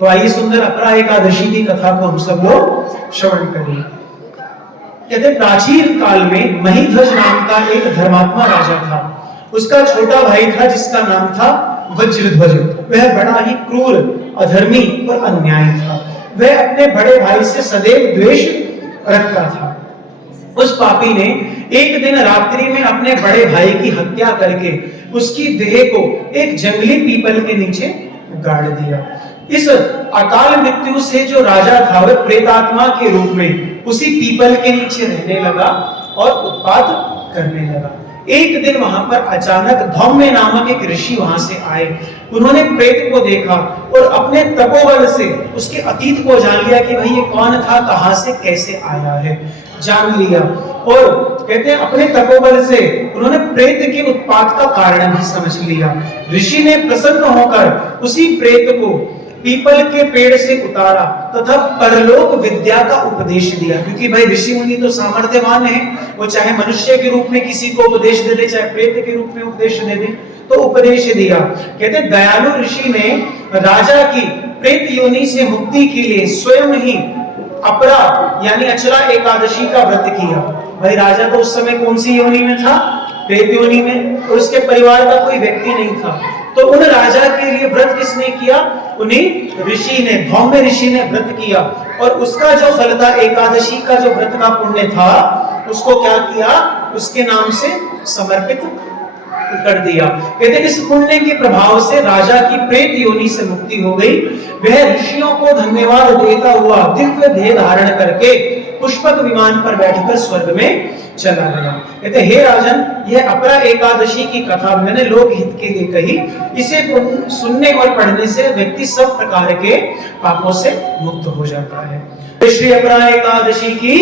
तो आइए सुंदर अपरा एकादशी की कथा को हम सब लोग श्रवण करें। कहते प्राचीन काल में महीध्वज नाम का एक धर्मात्मा राजा था। उसका छोटा भाई था जिसका नाम था वज्रध्वज। वह बड़ा ही क्रूर, अधर्मी और अन्यायी था। वह अपने बड़े भाई से सदैव द्वेष रखता था। उस पापी ने एक दिन रात्रि में अपने बड़े भाई की हत्या करके उसकी देह को एक जंगली पीपल के नीचे गाड़ दिया। इस अकाल मृत्यु से जो राजा था वह प्रेतात्मा के रूप में उसी पीपल के नीचे रहने लगा और उत्पात करने लगा। एक दिन वहां पर अचानक धौम्य नामक एक ऋषि वहां से आए। उन्होंने प्रेत को देखा और अपने तपोबल से उसके अतीत को जान लिया कि भाई ये कौन था, कहां से कैसे आया है, जान लिया। और कहते हैं अपने तपोबल से उन्होंने प्रेत के उत्पात का कारण भी समझ लिया। ऋषि ने प्रसन्न होकर उसी प्रेत को पीपल के पेड़ से उतारा तथा परलोक विद्या का उपदेश दिया। क्योंकि भाई ऋषि मुनि तो सामर्थ्यवान है, वो चाहे मनुष्य के रूप में किसी को उपदेश दे दे, चाहे प्रेत के रूप में उपदेश दे दे, तो उपदेश दिया। कहते दयालु ऋषि ने राजा की प्रेत योनि से मुक्ति के लिए स्वयं ही अपरा यानी अचला एकादशी का व्रत किया। भाई राजा तो उस समय कौन सी योनि में था? प्रेत योनि में, और उसके परिवार का कोई व्यक्ति नहीं था। तो उन राजा के लिए व्रत किसने किया? उन्हीं ऋषि ने, धौम्य ऋषि ने व्रत किया। और उसका जो फल था, एकादशी का जो व्रत का पुण्य था, उसको क्या किया? उसके नाम से समर्पित कर दिया। कहते इस पुण्य के प्रभाव से राजा की प्रेत योनि से मुक्ति हो गई। वह ऋषियों को धन्यवाद देता हुआ दिव्य देह धारण करके पुष्पक विमान पर बैठकर स्वर्ग में चला गया। कहते हे राजन, यह अपरा एकादशी की कथा मैंने लोक हित के लिए कही। इसे सुनने और पढ़ने से व्यक्ति सब प्रकार के पापों से मुक्त हो जाता है। श्री अपरा एकादशी की